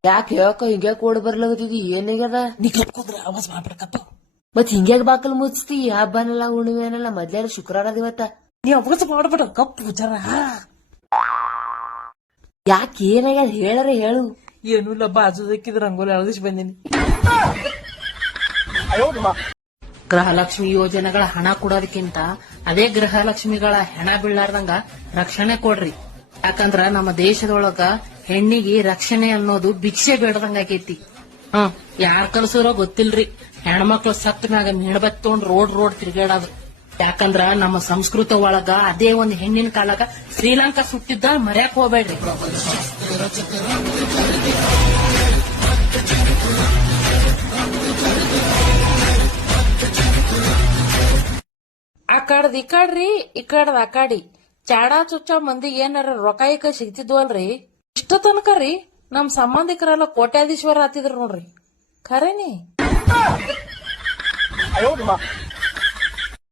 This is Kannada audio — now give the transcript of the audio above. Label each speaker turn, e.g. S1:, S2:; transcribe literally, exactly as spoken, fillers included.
S1: ಯಾಕೆ ಯಾಕ ಹಿಂಗ್ಯಾಕ ಓಡ್ ಬರ್ಲಾಗತ್ತಿದಿ ಏನಾಗ್ಯದ?
S2: ನೀ ಕಪ್ಕೋದ್ರ ಆವಾಜ್ ಮಾಡ್ಬಿಡಕಪ್ಪ.
S1: ಮತ್ ಹಿಂಗ್ಯಾಕ ಬಾಕಲ್ ಮುಚ್ತಿ? ಹಬ್ಬನೆಲ್ಲ ಹುಣ್ಣಿಮೆನೆಲ್ಲ ಮೊದ್ಲಾರ ಶುಕ್ರವಾರ ದಿವತ್ತ.
S2: ನೀ ಅವಾಜ್ ಮಾಡ್ಬಿಡ ಕಪ್ಪು ಜರ.
S1: ಯಾಕೆ ಏನಾಗ್ಯದ ಹೇಳರೆ ಹೇಳು.
S2: ಏನು ಇಲ್ಲ, ಬಾಜುದಕ್ಕಿದ್ ರಂಗೋಲಿ ಅಳಗಿಸಿ ಬಂದಿನಿ. ಗೃಹಲಕ್ಷ್ಮಿ ಯೋಜನೆಗಳ ಹಣ ಕೊಡೋದಕ್ಕಿಂತ ಅದೇ ಗೃಹಲಕ್ಷ್ಮಿಗಳ ಹೆಣ ಬೀಳಾರ್ದಂಗ ರಕ್ಷಣೆ ಕೊಡ್ರಿ. ಯಾಕಂದ್ರ ನಮ್ಮ ದೇಶದೊಳಗ ಹೆಣ್ಣಿಗೆ ರಕ್ಷಣೆ ಅನ್ನೋದು ಭಿಕ್ಷೆ ಬೇಡದಂಗ ಆಗೈತಿ. ಹ್ಮ್ ಯಾರ್ ಕಲ್ಸೋರೋ ಗೊತ್ತಿಲ್ರಿ, ಹೆಣ್ಮಕ್ಳು ಸತ್ತ ಮ್ಯಾಗ ಮೀಣಬತ್ ತಗೊಂಡ್ ರೋಡ್ ರೋಡ್ ತಿರ್ಗಾಡೋದು. ಯಾಕಂದ್ರ ನಮ್ಮ ಸಂಸ್ಕೃತ ಒಳಗ ಅದೇ ಒಂದ್ ಹೆಣ್ಣಿನ ಕಾಲಗ ಶ್ರೀಲಂಕಾ ಸುಟ್ಟಿದ್ದ ಮರ್ಯಾಕ್ ಹೋಗ್ಬೇಡ್ರಿ. ಆ ಕಾಡ್ದ ಈ ಕಾಡ್ರಿ, ಈ ಕಾಡ್ದ ಆ ಕಾಡಿ ಚಾಡಾ ಚುಚ್ಚ ಮಂದಿಗೆ ಏನಾರ ರೊಕ್ಕಾಯಿಕ ಸಿಗ್ತಿದ್ವಲ್ರಿ. ಇಷ್ಟ ತನಕ ರೀ ನಮ್ ಸಂಬಂಧಿಕರೆಲ್ಲ ಕೋಟ್ಯಾಧೀಶ್ವರ ಆತಿದ್ರು ನೋಡ್ರಿ. ಖರೇನಿ.